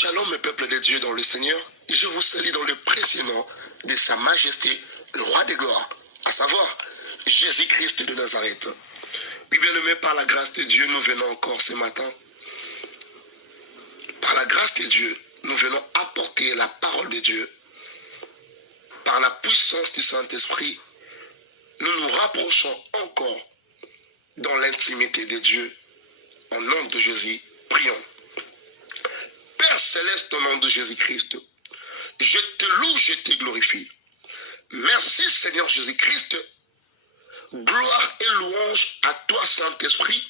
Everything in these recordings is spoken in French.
Shalom, peuple de Dieu dans le Seigneur. Je vous salue dans le précieux nom de Sa Majesté, le Roi des Gloires, à savoir Jésus-Christ de Nazareth. Oui, bien-aimés, par la grâce de Dieu, nous venons encore ce matin. Par la grâce de Dieu, nous venons apporter la parole de Dieu. Par la puissance du Saint-Esprit, nous nous rapprochons encore dans l'intimité de Dieu. Au nom de Jésus, prions. Père céleste, au nom de Jésus-Christ, je te loue, je te glorifie. Merci Seigneur Jésus-Christ. Gloire et louange à toi Saint-Esprit,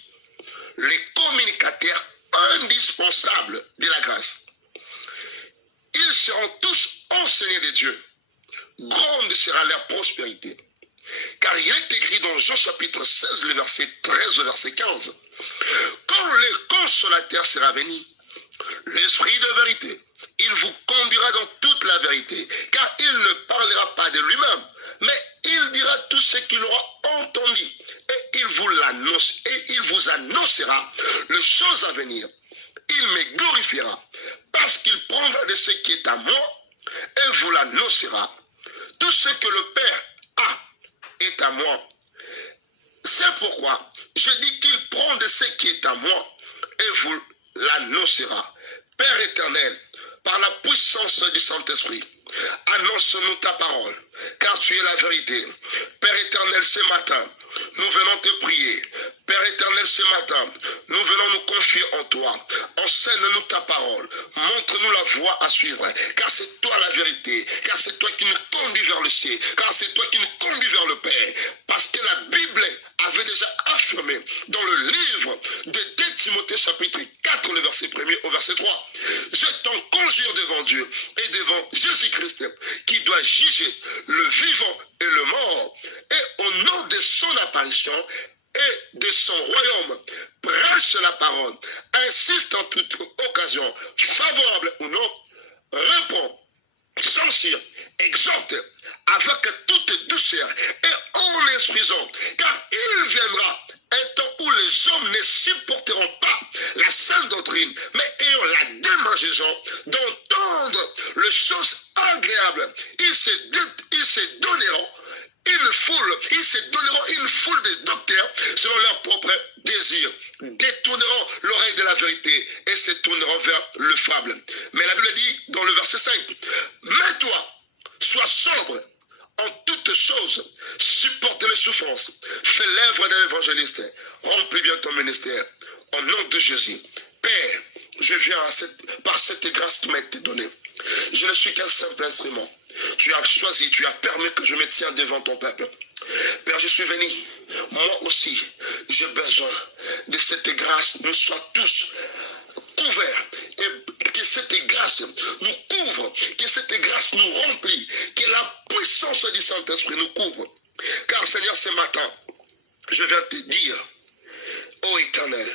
les communicateurs indispensables de la grâce. Ils seront tous enseignés de Dieu. Grande sera leur prospérité. Car il est écrit dans Jean chapitre 16, le verset 13 au verset 15. Quand le consolateur sera venu, l'Esprit de vérité, il vous conduira dans toute la vérité, car il ne parlera pas de lui-même, mais il dira tout ce qu'il aura entendu, et il vous annoncera les choses à venir. Il me glorifiera, parce qu'il prendra de ce qui est à moi, et vous l'annoncera. Tout ce que le Père a est à moi. C'est pourquoi je dis qu'il prend de ce qui est à moi, et vous l'annoncera. Père éternel, par la puissance du Saint-Esprit, annonce-nous ta parole, car tu es la vérité. Père éternel, ce matin, nous venons te prier. Père éternel, ce matin, nous venons nous confier en toi. Enseigne-nous ta parole. Montre-nous la voie à suivre. Car c'est toi la vérité. Car c'est toi qui nous conduis vers le ciel. Car c'est toi qui nous conduis vers le Père. Parce que la Bible avait déjà affirmé dans le livre de 2 Timothée chapitre 4, le verset 1er au verset 3. Je t'en conjure devant Dieu et devant Jésus-Christ qui doit juger le vivant et le mort. Et au nom de son apparition et de son royaume, prêche la parole, insiste en toute occasion, favorable ou non, répond, censure, exhorte avec toute douceur et en instruisant, car il viendra un temps où les hommes ne supporteront pas la sainte doctrine, mais ayant la démangeaison d'entendre les choses agréables, ils se donneront une foule de docteurs selon leurs propres désirs, détourneront l'oreille de la vérité et se tourneront vers le fable. Mais la Bible dit dans le verset 5, mais toi, sois sobre en toutes choses, supporte les souffrances, fais l'œuvre d'un évangéliste, remplis bien ton ministère, au nom de Jésus. Père, je viens par cette grâce que tu m'as été donnée. Je ne suis qu'un simple instrument. Tu as choisi, tu as permis que je me tienne devant ton peuple. Père, je suis venu. Moi aussi, j'ai besoin de cette grâce. Nous soyons tous couverts. Et que cette grâce nous couvre. Que cette grâce nous remplit. Que la puissance du Saint-Esprit nous couvre. Car Seigneur, ce matin, je viens te dire, ô Éternel,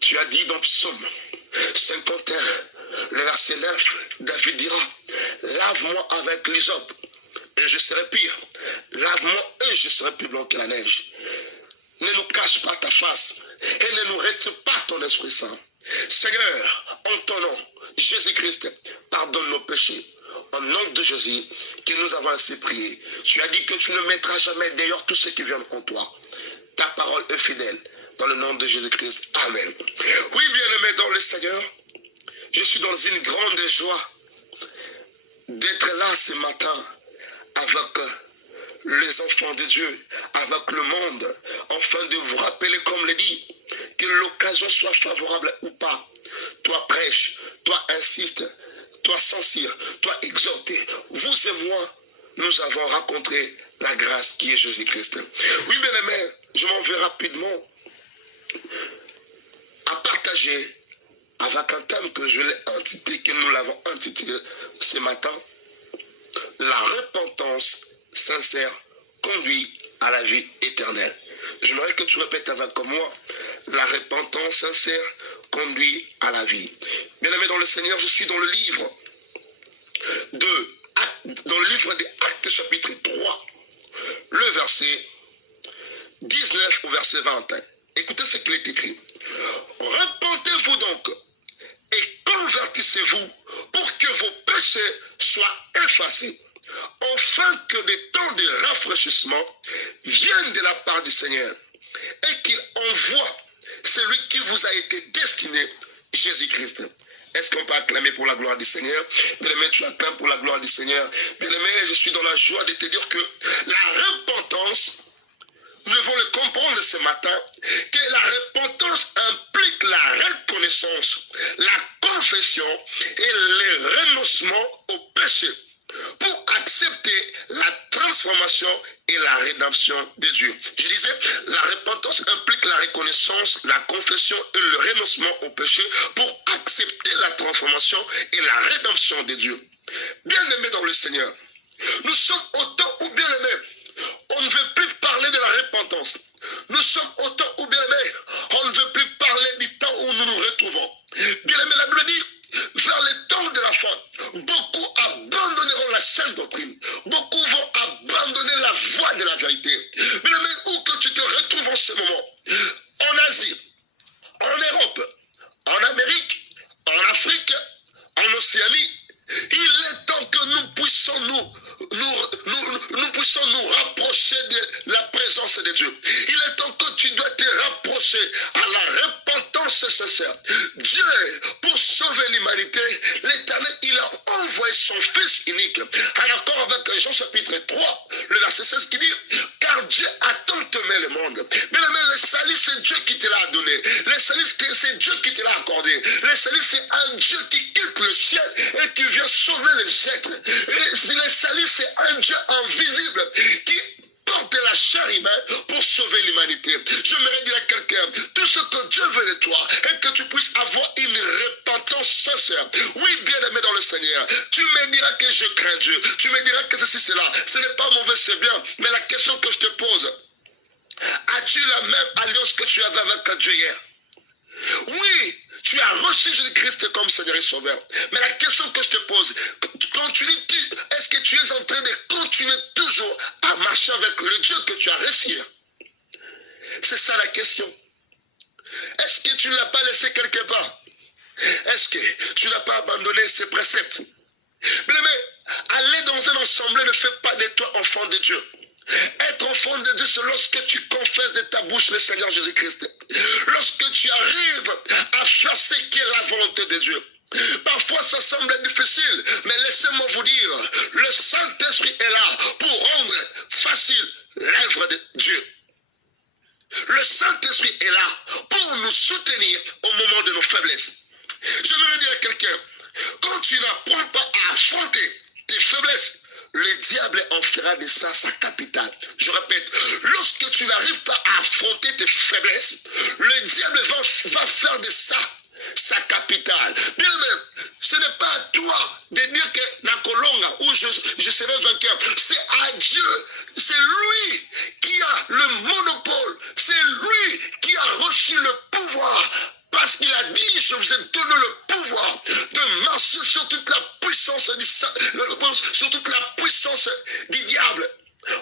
tu as dit dans Psaume 51, le verset 9, David dira, lave-moi avec l'hysope et je serai pire. Lave-moi et je serai plus blanc que la neige. Ne nous cache pas ta face et ne nous retire pas ton Esprit Saint. Seigneur, en ton nom, Jésus-Christ, pardonne nos péchés. Au nom de Jésus, que nous avons ainsi prié. Tu as dit que tu ne mettras jamais d'ailleurs tous ceux qui viennent en toi. Ta parole est fidèle. Dans le nom de Jésus-Christ. Amen. Oui, bien-aimés dans le Seigneur, je suis dans une grande joie d'être là ce matin avec les enfants de Dieu, avec le monde, afin de vous rappeler, comme le dit, que l'occasion soit favorable ou pas. Toi prêche, toi insiste, toi censure, toi exhorte. Vous et moi, nous avons rencontré la grâce qui est Jésus-Christ. Oui, bien-aimés, je m'en vais rapidement à partager avec un thème que nous l'avons intitulé ce matin, la repentance sincère conduit à la vie éternelle. J'aimerais que tu répètes avec moi, la repentance sincère conduit à la vie. Bien-aimé dans le Seigneur, je suis dans le livre des Actes chapitre 3, le verset 19 au verset 20. Écoutez ce qu'il est écrit. Repentez-vous donc et convertissez Convertissez-vous pour que vos péchés soient effacés, afin que des temps de rafraîchissement viennent de la part du Seigneur et qu'il envoie celui qui vous a été destiné, Jésus-Christ. Est-ce qu'on peut acclamer pour la gloire du Seigneur? Bien-aimé, tu acclames pour la gloire du Seigneur. Bien-aimé, je suis dans la joie de te dire que la repentance, nous devons le comprendre ce matin, que la repentance implique la reconnaissance, la confession et le renoncement au péché pour accepter la transformation et la rédemption de Dieu. Je disais, la repentance implique la reconnaissance, la confession et le renoncement au péché pour accepter la transformation et la rédemption de Dieu. Bien-aimés dans le Seigneur, nous sommes au temps où, bien-aimés, on ne veut plus parler de la repentance. Nous sommes au temps où, bien-aimés, on ne veut plus parler du temps où nous nous retrouvons. Bien-aimés, la Bible dit, vers le temps de la fin, beaucoup abandonneront la sainte doctrine. Beaucoup vont abandonner la voie de la vérité. Bien-aimés, où que tu te retrouves en ce moment, en Asie, en Europe, en Amérique, en Afrique, en Océanie, il est temps que nous puissions nous rapprocher de la présence de Dieu. Il est temps que tu dois te rapprocher à la repentance sincère. Dieu, pour sauver l'humanité, l'Éternel, il a envoyé son Fils unique. En accord avec Jean chapitre 3, le verset 16 qui dit, car Dieu a tant aimé le monde. Bien aimé, le salut, c'est Dieu qui te l'a donné. Le salut, c'est Dieu qui te l'a accordé. Le salut, c'est un Dieu qui quitte le ciel et qui vient sauver les siècles. Et le salut, c'est un Dieu invisible qui porte la chair humaine pour sauver l'humanité. J'aimerais dire à quelqu'un, tout ce que Dieu veut de toi est que tu puisses avoir une repentance sincère. Oui, bien-aimé dans le Seigneur, tu me diras que je crains Dieu, tu me diras que ceci, cela, ce n'est pas mauvais, c'est bien, mais la question que je te pose, as-tu la même alliance que tu avais avec Dieu hier? Oui, tu as reçu Jésus-Christ comme Seigneur et Sauveur. Mais la question que je te pose, est-ce que tu es en train de continuer toujours à marcher avec le Dieu que tu as reçu? C'est ça la question. Est-ce que tu ne l'as pas laissé quelque part? Est-ce que tu n'as pas abandonné ses préceptes? Mais aller dans un ensemble ne fait pas de toi enfant de Dieu. Être enfant de Dieu, c'est lorsque tu confesses de ta bouche le Seigneur Jésus-Christ. Lorsque tu arrives à faire ce qui est la volonté de Dieu. Parfois, ça semble difficile, mais laissez-moi vous dire, le Saint-Esprit est là pour rendre facile l'œuvre de Dieu. Le Saint-Esprit est là pour nous soutenir au moment de nos faiblesses. J'aimerais dire à quelqu'un, quand tu n'apprends pas à affronter tes faiblesses, le diable en fera de ça sa capitale. Je répète, lorsque tu n'arrives pas à affronter tes faiblesses, le diable va faire de ça sa capitale. Bien même, ce n'est pas à toi de dire que Nakolonga ou je serai vainqueur. C'est à Dieu. C'est lui qui a le monopole. C'est lui qui a reçu le pouvoir. Parce qu'il a dit, je vous ai donné le pouvoir de marcher sur toute la puissance du diable.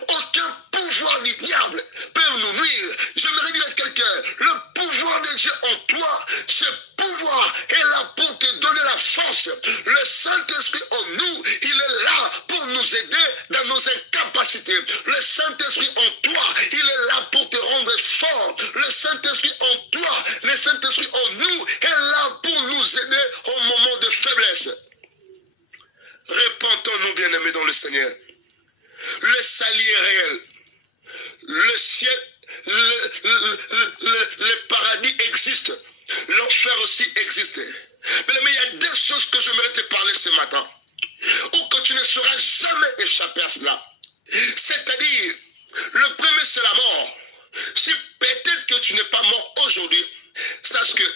Aucun pouvoir du diable peut nous nuire. J'aimerais dire à quelqu'un, le pouvoir de Dieu en toi, ce pouvoir est là pour te donner la force. Le Saint-Esprit en nous, il est là pour nous aider dans nos incapacités. Le Saint-Esprit en toi, il est là pour te rendre fort. Le Saint-Esprit en toi, le Saint-Esprit en nous est là pour nous aider au moment de faiblesse. Repentons-nous, bien-aimés dans le Seigneur. Le salut est réel. Le ciel, le paradis existe. L'enfer aussi existe. Mais il y a deux choses que j'aimerais te parler ce matin. Ou que tu ne sauras jamais échapper à cela. C'est-à-dire, le premier c'est la mort. Si peut-être que tu n'es pas mort aujourd'hui, sache que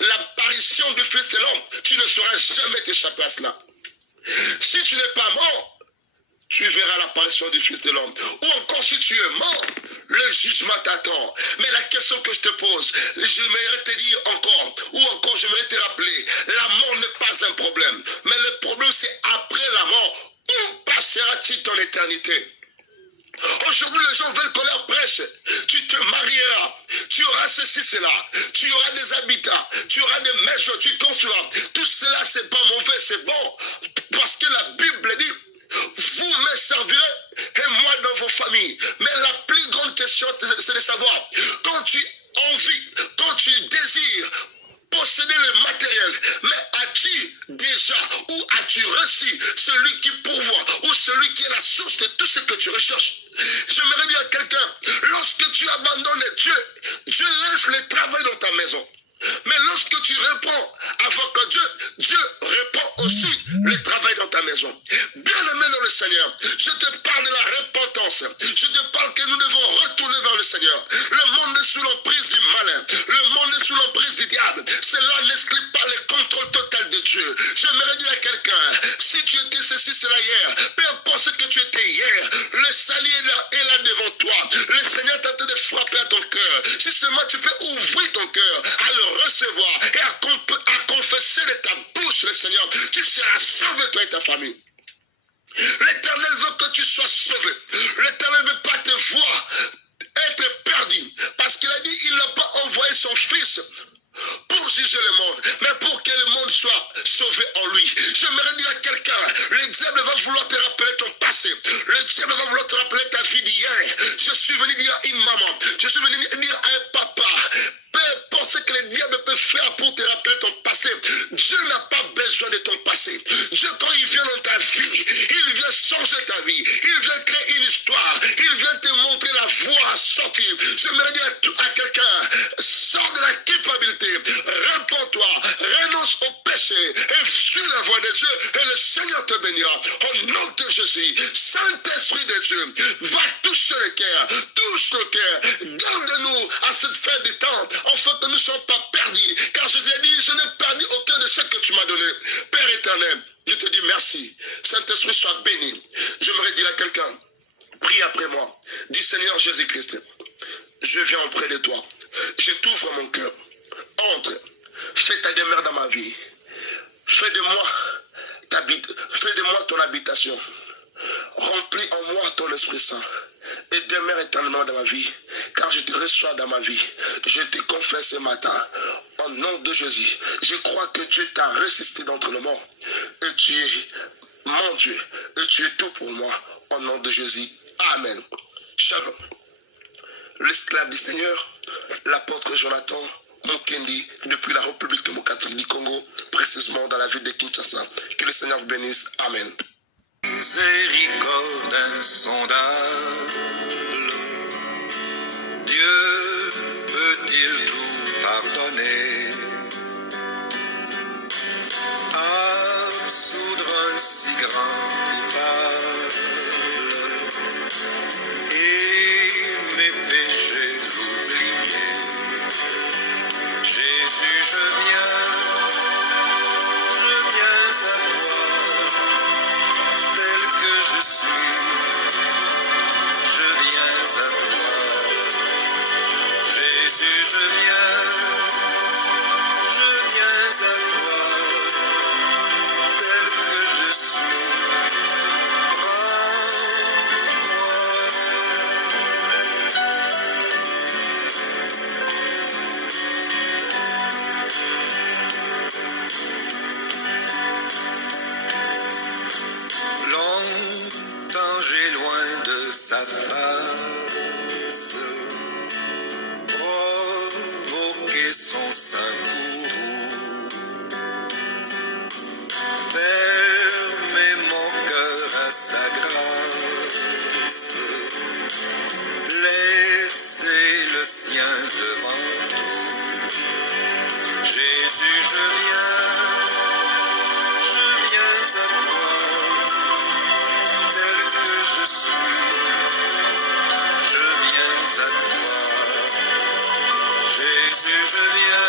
l'apparition du Fils de l'homme, tu ne sauras jamais t'échapper à cela. Si tu n'es pas mort, tu verras l'apparition du Fils de l'homme. Ou encore, si tu es mort, le jugement t'attend. Mais la question que je te pose, j'aimerais te dire encore, ou encore j'aimerais te rappeler, la mort n'est pas un problème. Mais le problème, c'est après la mort, où passeras-tu ton éternité? Aujourd'hui, les gens veulent qu'on leur prêche. Tu te marieras, tu auras ceci, cela, tu auras des habitats, tu auras des maisons, tu construiras. Tout cela, c'est pas mauvais, c'est bon. Parce que la Bible dit, vous me servirez et moi dans vos familles. Mais la plus grande question, c'est de savoir, quand tu envies, quand tu désires posséder le matériel, mais as-tu déjà ou as-tu reçu celui qui pourvoit ou celui qui est la source de tout ce que tu recherches? J'aimerais dire à quelqu'un, lorsque tu abandonnes Dieu, Dieu laisse le travail dans ta maison. Mais lorsque tu réponds avant Dieu, Dieu répond aussi le travail dans ta maison. Bien-aimé dans le Seigneur, je te parle de la repentance. Je te parle que nous devons retourner vers le Seigneur. Le monde est sous l'emprise du malin. Le monde est sous l'emprise du diable. Cela n'exclut pas le contrôle total de Dieu. J'aimerais dire à quelqu'un, si tu étais ceci, cela hier, peu importe ce que tu étais hier, le salut est là devant toi. Le Seigneur est en train de frapper à ton cœur. Si seulement tu peux ouvrir ton cœur à le recevoir et à confesser de ta bouche le Seigneur, tu seras sauvé toi et ta famille. L'Éternel veut que tu sois sauvé. L'Éternel ne veut pas te voir être perdu. Parce qu'il a dit, il n'a pas envoyé son Fils pour juger le monde, mais pour que le monde soit sauvé en lui. J'aimerais dire à quelqu'un, le diable va vouloir te rappeler ton passé. Le diable va vouloir te rappeler ta vie d'hier. Je suis venu dire à une maman, je suis venu dire à un papa, peu importe ce que le diable peut faire pour te rappeler ton passé, Dieu n'a pas besoin de ton passé. Dieu, quand il vient dans ta vie, il vient changer ta vie. Il vient créer une histoire. Il vient te montrer la voie à sortir. J'aimerais dire à quelqu'un, sors de la culpabilité, réponds-toi, renonce au péché et suis la voie de Dieu et le Seigneur te bénira. Au nom de Jésus, Saint-Esprit de Dieu, va toucher le cœur, touche le cœur, garde-nous à cette fin du temps, afin que nous ne soyons pas perdus. Car Jésus a dit, je n'ai perdu aucun de ce que tu m'as donné. Père éternel, je te dis merci. Saint-Esprit, sois béni. J'aimerais dire à quelqu'un, prie après moi. Dis Seigneur Jésus-Christ, je viens auprès de toi. Je t'ouvre mon cœur. Entre, fais ta demeure dans ma vie. Fais de moi ton habitation. Remplis en moi ton Esprit Saint et demeure éternellement dans ma vie, car je te reçois dans ma vie. Je te confesse ce matin, au nom de Jésus, je crois que Dieu t'a ressuscité d'entre les morts, et tu es mon Dieu, et tu es tout pour moi, au nom de Jésus. Amen. Shalom. L'esclave du Seigneur, l'apôtre Jonathan Mukendi, depuis la République démocratique du Congo, précisément dans la ville de Kinshasa. Que le Seigneur vous bénisse. Amen. Miséricorde insondable, Dieu peut-il tout pardonner? Absoudre un si grand coupable et mes péchés oubliés. Jésus, je viens à toi. Je suis, je viens à toi, Jésus, je viens à toi, tel que je suis, longtemps j'ai loin de sa face provoqué son saint courroux, fermé mon cœur à sa grâce, laissé le sien devant tout. Jésus, je viens à toi. Je suis, je viens à toi, Jésus, je viens